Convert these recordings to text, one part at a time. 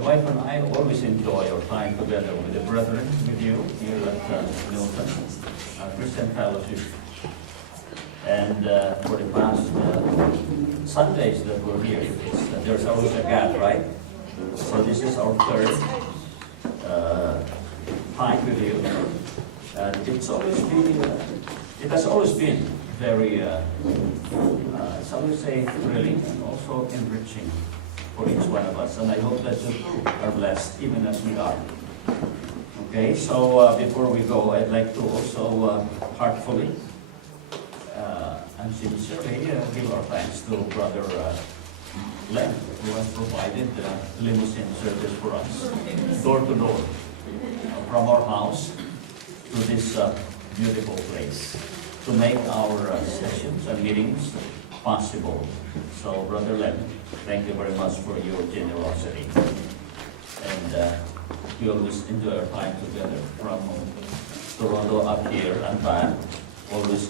wife and I always enjoy our time together with the brethren, with you here at Milton Christian Fellowship. And for the past Sundays that we're here, there's always a gap, right? So this is our third time with you. And it has always been very, it's always thrilling and also enriching for each one of us. And I hope that you are blessed, even as we are. Okay, so before we go, I'd like to also heartfully and sincerely give our thanks to Brother Len, who has provided limousine service for us, door to door, from our house to this beautiful place, to make our sessions and meetings possible. So, Brother Len, thank you very much for your generosity. And we always enjoy our time together from Toronto up here and back, always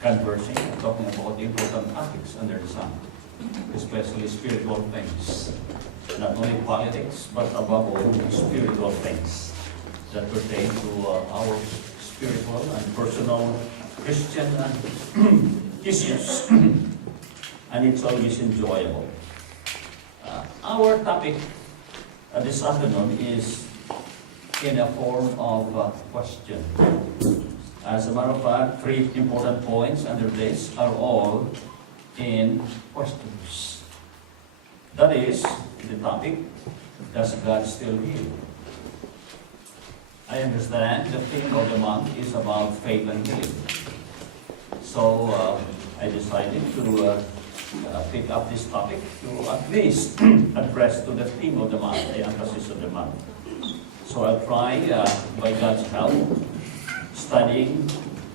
conversing and talking about important topics under the sun, especially spiritual things. Not only politics, but above all, spiritual things that pertain to our spiritual and personal Christian issues. And it's always enjoyable. Our topic this afternoon is in a form of a question. As a matter of fact, 3 important points under this are all in questions. That is, the topic, does God still heal? I understand the theme of the month is about faith and healing. So I decided to pick up this topic to at least address to the theme of the month, the emphasis of the month. So I'll try, by God's help, studying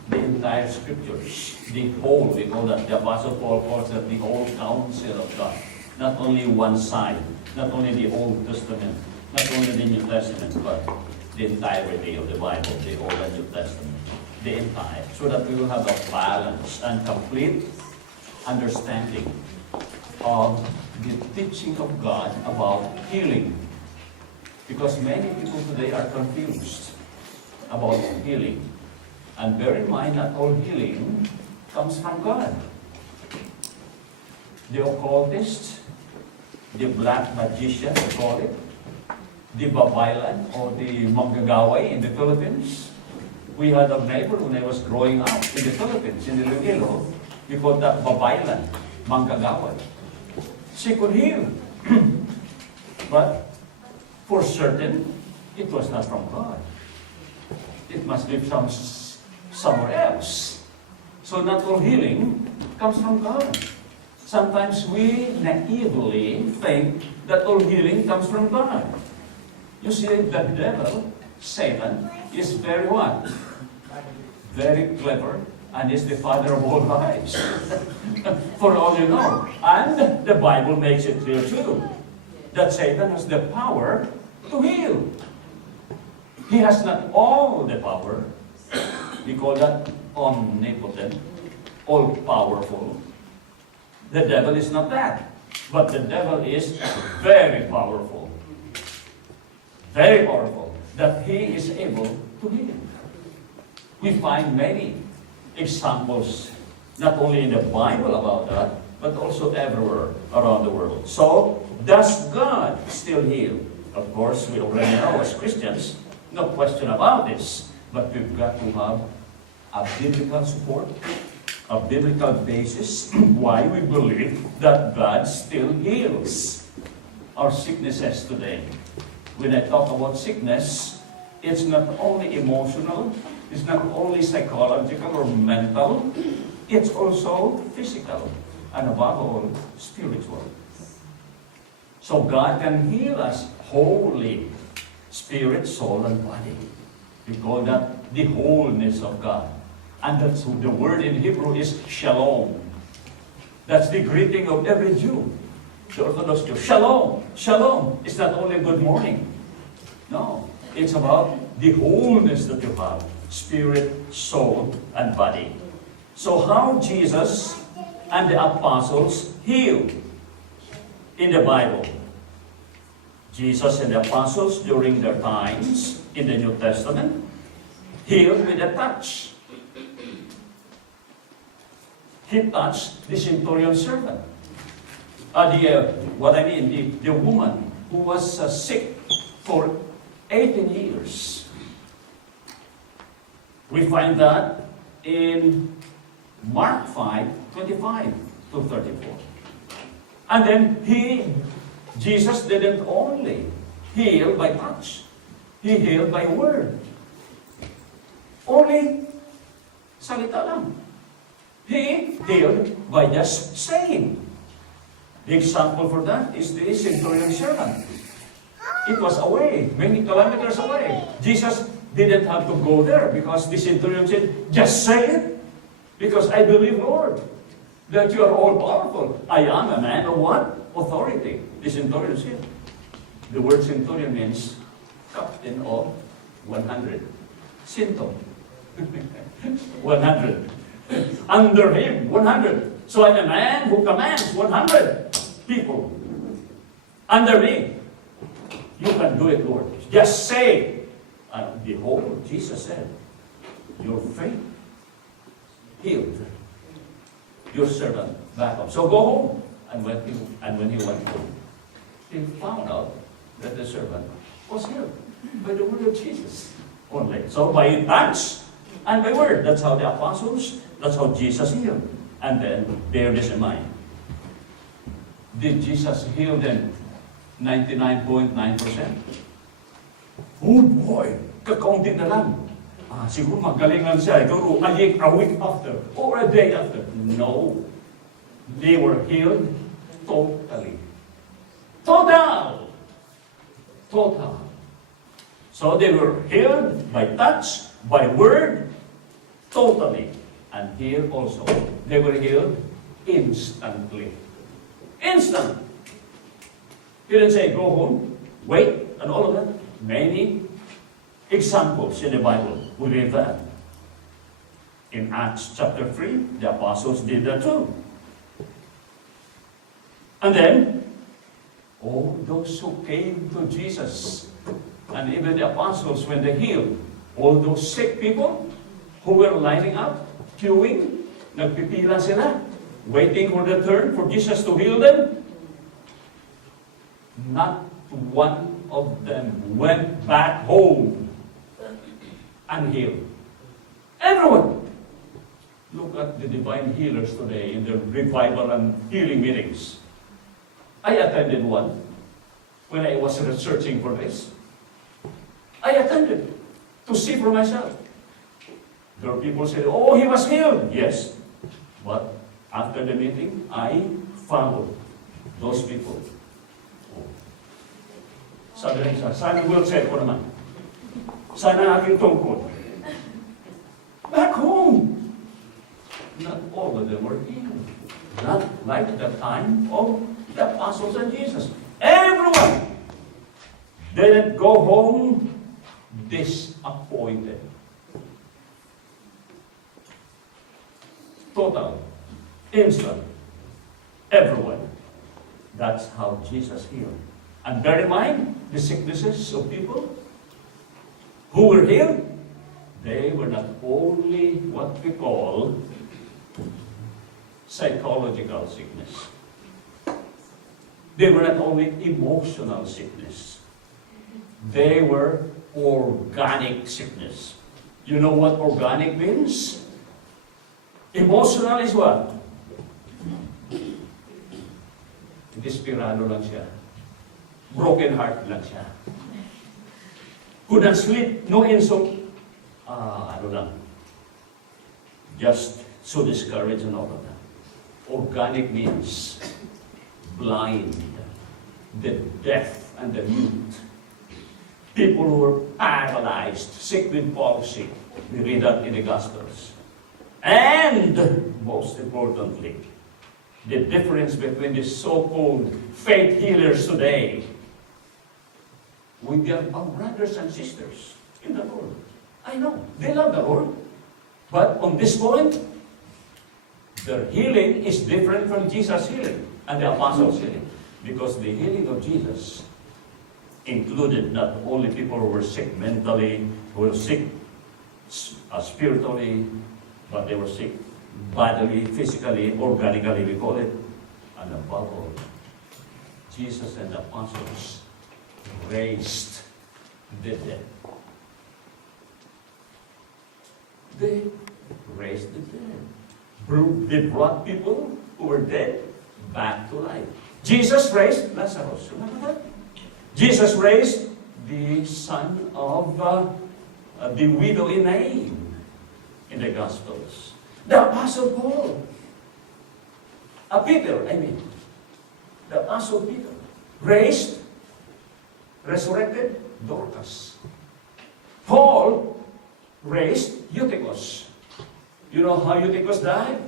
the entire scriptures, the whole, we call that, the Apostle Paul calls that the whole counsel of God. Not only one side, not only the Old Testament, not only the New Testament, but the entirety of the Bible, the Old and New Testament, the entire, so that we will have a balanced and complete understanding of the teaching of God about healing. Because many people today are confused about healing. And bear in mind, not all healing comes from God. The occultist, the black magician, we call it, the babaylan or the manggagawa in the Philippines. We had a neighbor when I was growing up in the Philippines, in the Iloilo. We called that babaylan, manggagawa. She could heal. But for certain, it was not from God. It must be from somewhere else. So not all healing comes from God. Sometimes we naively think that all healing comes from God. You see, the devil, Satan, is very what? Very clever, and is the father of all lies. For all you know. And the Bible makes it clear too, that Satan has the power to heal. He has not all the power. We call that omnipotent, all-powerful. The devil is not that. But the devil is very powerful. Very powerful. That he is able to heal. We find many examples, not only in the Bible about that, but also everywhere around the world. So, does God still heal? Of course, we already know as Christians, no question about this. But we've got to have a biblical support, a biblical basis why we believe that God still heals our sicknesses today. When I talk about sickness, it's not only emotional, it's not only psychological or mental, it's also physical, and above all, spiritual. So God can heal us wholly, spirit, soul, and body. We call that the wholeness of God. And that's the word in Hebrew is shalom. That's the greeting of every Jew. The Orthodox Jew. Shalom. Shalom. It's not only good morning. No. It's about the wholeness that you have. Spirit, soul, and body. So how Jesus and the apostles healed in the Bible. Jesus and the apostles during their times in the New Testament healed with a touch. He touched the centurion servant. The woman who was sick for 18 years. We find that in Mark 5:25 to 34. And then Jesus didn't only heal by touch. He healed by word. Only salita lang. He healed by just saying. The example for that is the centurion servant. It was away, many kilometers away. Jesus didn't have to go there because the centurion said, just say it. Because I believe, Lord, that you are all powerful. I am a man of what? Authority. The centurion said. The word centurion means captain of 100. Cento. 100. Under him, 100. So I'm a man who commands 100 people. Under me. You can do it, Lord. Just say. And behold, Jesus said, your faith healed your servant back up. So go home. And when he went home, he found out that the servant was healed by the word of Jesus only. So by touch and by word. That's how the apostles, that's how Jesus healed. And then bear this in mind. Did Jesus heal them 99.9%? Oh boy, kakaunti na lang. Siguro magaling lang siya. Siguro a week after or a day after. No. They were healed totally. Total. So they were healed by touch, by word, totally. And here also, they were healed instantly. Instant. He didn't say, go home, wait, and all of that. Many examples in the Bible. We read that. In Acts chapter 3, the apostles did that too. And then, all those who came to Jesus, and even the apostles when they healed, all those sick people who were lining up, queuing, nagpipila sila, waiting for the turn for Jesus to heal them. Not one of them went back home and healed. Everyone. Look at the divine healers today in their revival and healing meetings. I attended one when I was researching for this. I attended to see for myself. There are people say, oh, he was healed. Yes. But after the meeting, I followed those people. Oh. Sabi rin siya, sana wheelchair ko naman. Sana aking tungkod. Back home. Not all of them were healed. Not like the time of the apostles and Jesus. Everyone didn't go home disappointed. Total. Instant. Everyone. That's how Jesus healed. And bear in mind the sicknesses of people who were healed. They were not only what we call psychological sickness. They were not only emotional sickness. They were organic sickness. You know what organic means? Emotional is what? Desperado lang siya. Broken heart lang siya. Couldn't sleep, no insult. Ano lang. Just so discouraged and all of that. Organic means blind, the deaf and the mute. People who were paralyzed, sick with palsy. We read that in the Gospels. And, most importantly, the difference between the so-called faith healers today with their brothers and sisters in the Lord. I know, they love the Lord. But on this point, their healing is different from Jesus' healing and the apostles' healing. Because the healing of Jesus included not only people who were sick mentally, who were sick spiritually, but they were sick bodily, physically, organically, we call it. And above all, Jesus and the apostles raised the dead. They raised the dead. They brought people who were dead back to life. Jesus raised Lazarus. Remember that? Jesus raised the son of the widow in Nain in the Gospels. The Apostle Paul. The Apostle Peter raised, resurrected Dorcas. Paul raised Eutychus. You know how Eutychus died?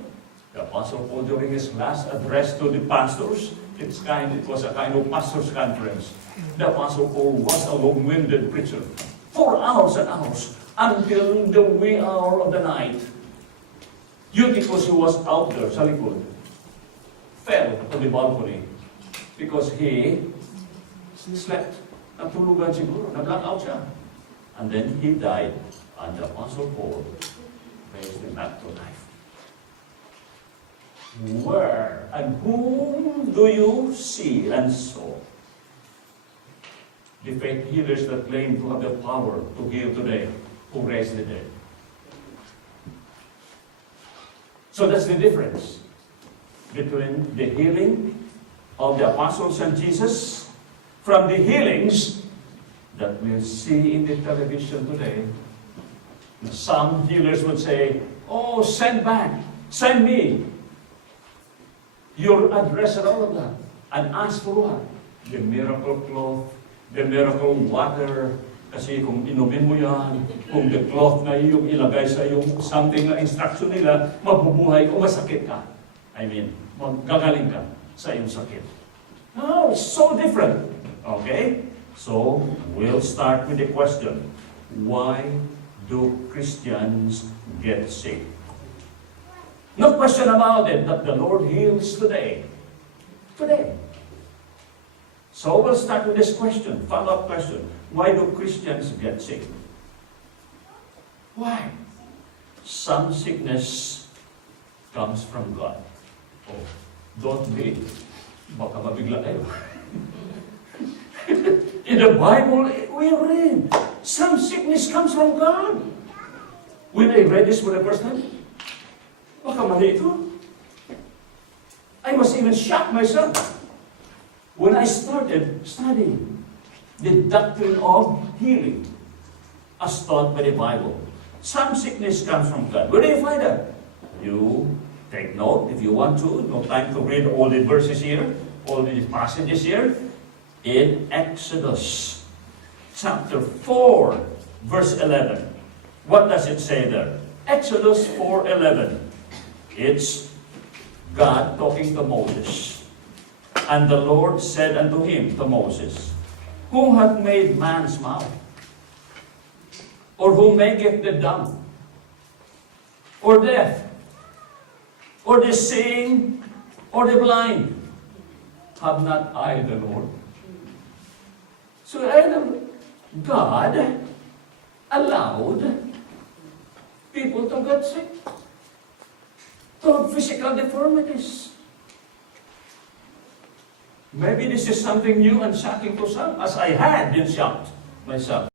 The Apostle Paul, during his last address to the pastors, it was a kind of pastor's conference. The Apostle Paul was a long-winded preacher for hours and hours until the wee hour of the night. Eutychus, who was out there sa likod, fell on the balcony because he slept. Natulugan siguro, nag-blackout siya. And then he died, and the Apostle Paul raised him back to life. Where and whom do you see and saw? The faith healers that claim to have the power to heal today, who raised the dead. So that's the difference between the healing of the apostles and Jesus from the healings that we see in the television today. Some healers would say, oh, send back, send me your address and all of that. And ask for what? The miracle cloth, the miracle water. Kasi kung inumin mo yan, kung the cloth na yung ilagay sa yung something na instruction nila, mabubuhay o masakit ka. Magagaling ka sa iyong sakit. No, it's so different. Okay? So, we'll start with the question. Why do Christians get sick? No question about it that the Lord heals today. Today. So we'll start with this question, follow-up question. Why do Christians get sick? Why? Some sickness comes from God. Oh, don't be. Baka mabigla kayo. In the Bible, we read, some sickness comes from God. When I read this for the first time, baka mali ito. I was even shocked myself when I started studying the doctrine of healing as taught by the Bible. Some sickness comes from God. Where do you find that? You take note if you want to. No time to read all the verses here, all the passages here. In Exodus chapter 4, verse 11. What does it say there? Exodus 4:11. It's God talking to Moses. And the Lord said unto him, to Moses, who hath made man's mouth? Or who maketh the dumb? Or deaf? Or the seeing? Or the blind? Have not I the Lord? So God allowed people to get sick, to have physical deformities. Maybe this is something new and shocking to some, as I had been shocked myself.